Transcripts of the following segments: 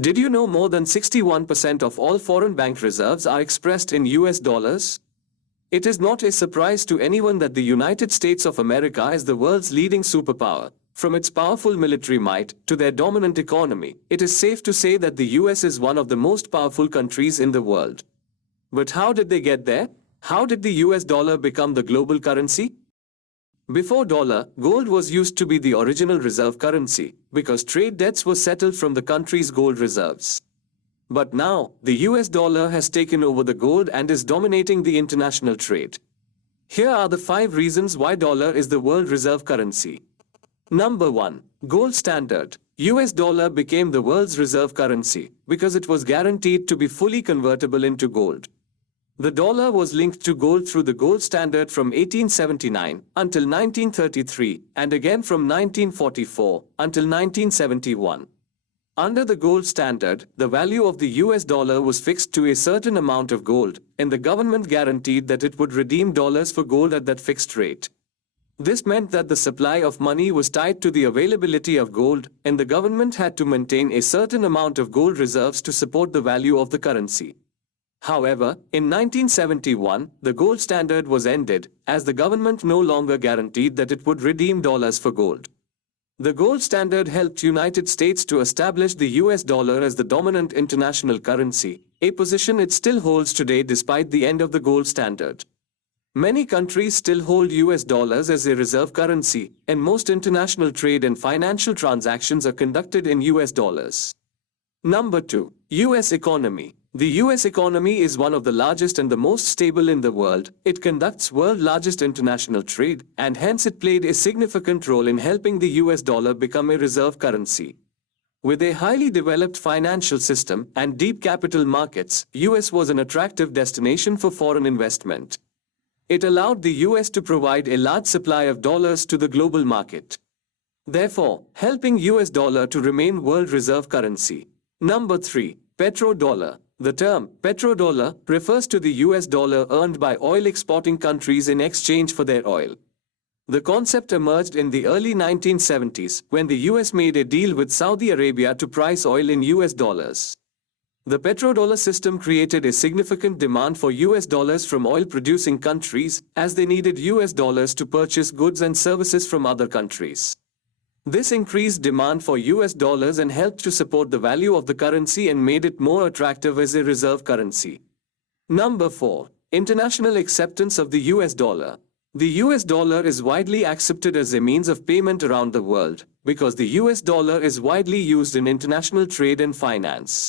Did you know more than 61% of all foreign bank reserves are expressed in US dollars? It is not a surprise to anyone that the United States of America is the world's leading superpower. From its powerful military might to their dominant economy, it is safe to say that the US is one of the most powerful countries in the world. But how did they get there? How did the US dollar become the global currency? Before dollar, gold was used to be the original reserve currency, because trade debts were settled from the country's gold reserves. But now, the US dollar has taken over the gold and is dominating the international trade. Here are the 5 reasons why dollar is the world reserve currency. Number 1. Gold standard. US dollar became the world's reserve currency because it was guaranteed to be fully convertible into gold. The dollar was linked to gold through the gold standard from 1879 until 1933 and again from 1944 until 1971. Under the gold standard, the value of the US dollar was fixed to a certain amount of gold, and the government guaranteed that it would redeem dollars for gold at that fixed rate. This meant that the supply of money was tied to the availability of gold, and the government had to maintain a certain amount of gold reserves to support the value of the currency. However, in 1971, the gold standard was ended, as the government no longer guaranteed that it would redeem dollars for gold. The gold standard helped United States to establish the US dollar as the dominant international currency, a position it still holds today despite the end of the gold standard. Many countries still hold US dollars as a reserve currency, and most international trade and financial transactions are conducted in US dollars. Number 2. US economy. The US economy is one of the largest and the most stable in the world. It conducts world's largest international trade, and hence it played a significant role in helping the US dollar become a reserve currency. With a highly developed financial system and deep capital markets, US was an attractive destination for foreign investment. It allowed the US to provide a large supply of dollars to the global market, therefore helping US dollar to remain world reserve currency. Number 3. Petro Dollar. The term Petro Dollar refers to the US dollar earned by oil exporting countries in exchange for their oil. The concept emerged in the early 1970s when the US made a deal with Saudi Arabia to price oil in US dollars. The petrodollar system created a significant demand for US dollars from oil-producing countries, as they needed US dollars to purchase goods and services from other countries. This increased demand for US dollars and helped to support the value of the currency and made it more attractive as a reserve currency. Number 4. International acceptance of the US dollar. The US dollar is widely accepted as a means of payment around the world, because the US dollar is widely used in international trade and finance.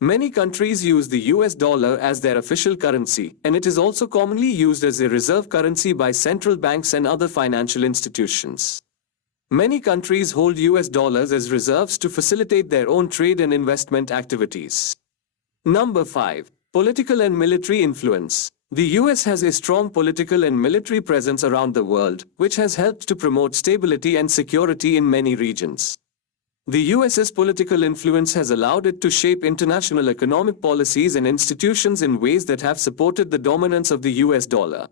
Many countries use the US dollar as their official currency, and it is also commonly used as a reserve currency by central banks and other financial institutions. Many countries hold US dollars as reserves to facilitate their own trade and investment activities. Number 5. Political and military influence. The US has a strong political and military presence around the world, which has helped to promote stability and security in many regions. The US's political influence has allowed it to shape international economic policies and institutions in ways that have supported the dominance of the US dollar.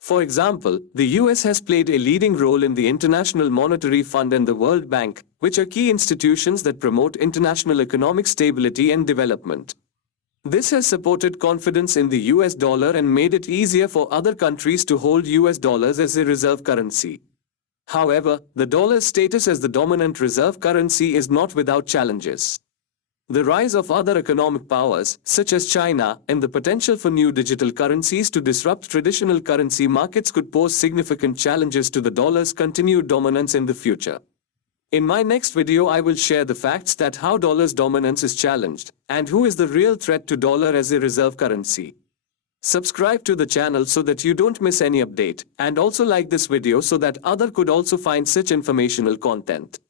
For example, the US has played a leading role in the International Monetary Fund and the World Bank, which are key institutions that promote international economic stability and development. This has supported confidence in the US dollar and made it easier for other countries to hold US dollars as a reserve currency. However, the dollar's status as the dominant reserve currency is not without challenges. The rise of other economic powers, such as China, and the potential for new digital currencies to disrupt traditional currency markets could pose significant challenges to the dollar's continued dominance in the future. In my next video, I will share the facts that how dollar's dominance is challenged, and who is the real threat to dollar as a reserve currency. Subscribe to the channel so that you don't miss any update, and also like this video so that others could also find such informational content.